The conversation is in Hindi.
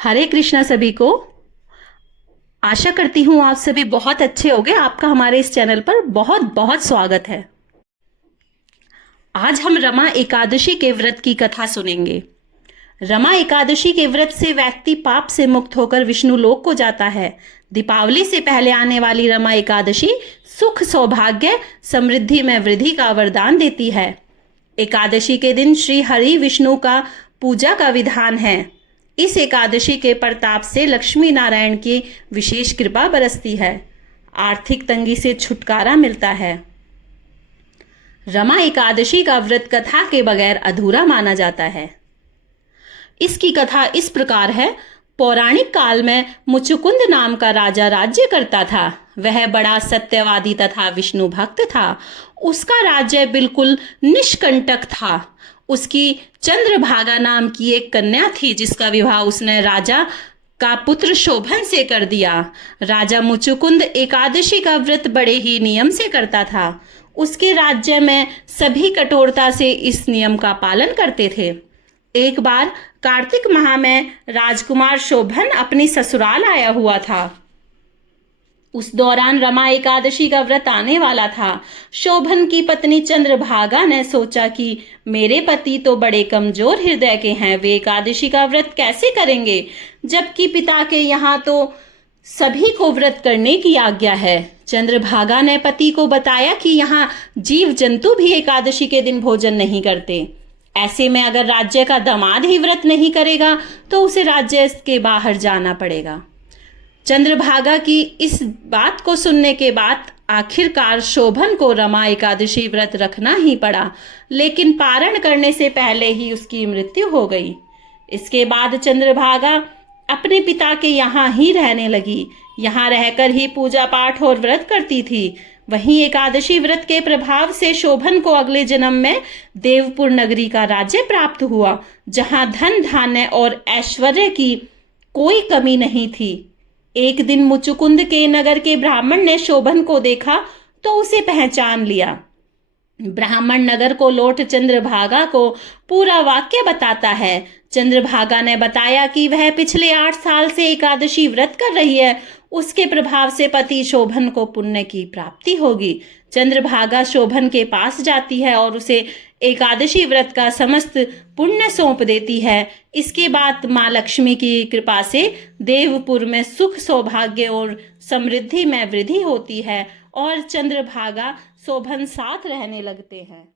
हरे कृष्णा सभी को। आशा करती हूँ आप सभी बहुत अच्छे होंगे। आपका हमारे इस चैनल पर बहुत बहुत स्वागत है। आज हम रमा एकादशी के व्रत की कथा सुनेंगे। रमा एकादशी के व्रत से व्यक्ति पाप से मुक्त होकर विष्णु लोक को जाता है। दीपावली से पहले आने वाली रमा एकादशी सुख, सौभाग्य, समृद्धि में वृद्धि का वरदान देती है। एकादशी के दिन श्री हरि विष्णु का पूजा का विधान है। इस एकादशी के प्रताप से लक्ष्मी नारायण की विशेष कृपा बरसती है। आर्थिक तंगी से छुटकारा मिलता है। रमा एकादशी का व्रत कथा के बगैर अधूरा माना जाता है। इसकी कथा इस प्रकार है। पौराणिक काल में मुचुकुंद नाम का राजा राज्य करता था। वह बड़ा सत्यवादी तथा विष्णु भक्त था। उसका राज्य बिल्कुल निष्कंटक था। उसकी चंद्रभागा नाम की एक कन्या थी, जिसका विवाह उसने राजा का पुत्र शोभन से कर दिया। राजा मुचुकुंद एकादशी का व्रत बड़े ही नियम से करता था। उसके राज्य में सभी कठोरता से इस नियम का पालन करते थे। एक बार कार्तिक माह में राजकुमार शोभन अपनी ससुराल आया हुआ था। उस दौरान रमा एकादशी का व्रत आने वाला था। शोभन की पत्नी चंद्रभागा ने सोचा कि मेरे पति तो बड़े कमजोर हृदय के हैं, वे एकादशी का व्रत कैसे करेंगे, जबकि पिता के यहाँ तो सभी को व्रत करने की आज्ञा है। चंद्रभागा ने पति को बताया कि यहाँ जीव जंतु भी एकादशी के दिन भोजन नहीं करते। ऐसे में अगर राज्य का दामाद ही व्रत नहीं करेगा तो उसे राज्य के बाहर जाना पड़ेगा। चंद्रभागा की इस बात को सुनने के बाद आखिरकार शोभन को रमा एकादशी व्रत रखना ही पड़ा, लेकिन पारण करने से पहले ही उसकी मृत्यु हो गई। इसके बाद चंद्रभागा अपने पिता के यहाँ ही रहने लगी। यहाँ रहकर ही पूजा पाठ और व्रत करती थी। वहीं एकादशी व्रत के प्रभाव से शोभन को अगले जन्म में देवपुर नगरी का राज्य प्राप्त हुआ, जहाँ धन धान्य और ऐश्वर्य की कोई कमी नहीं थी। एक दिन मुचुकुंद के नगर के ब्राह्मण ने शोभन को देखा तो उसे पहचान लिया। ब्राह्मण नगर को लौट चंद्रभागा को पूरा वाक्य बताता है। चंद्रभागा ने बताया कि वह पिछले 8 साल से एकादशी व्रत कर रही है। उसके प्रभाव से पति शोभन को पुण्य की प्राप्ति होगी। चंद्रभागा शोभन के पास जाती है और उसे एकादशी व्रत का समस्त पुण्य सौंप देती है। इसके बाद माँ लक्ष्मी की कृपा से देवपुर में सुख, सौभाग्य और समृद्धि में वृद्धि होती है और चंद्रभागा शोभन साथ रहने लगते हैं।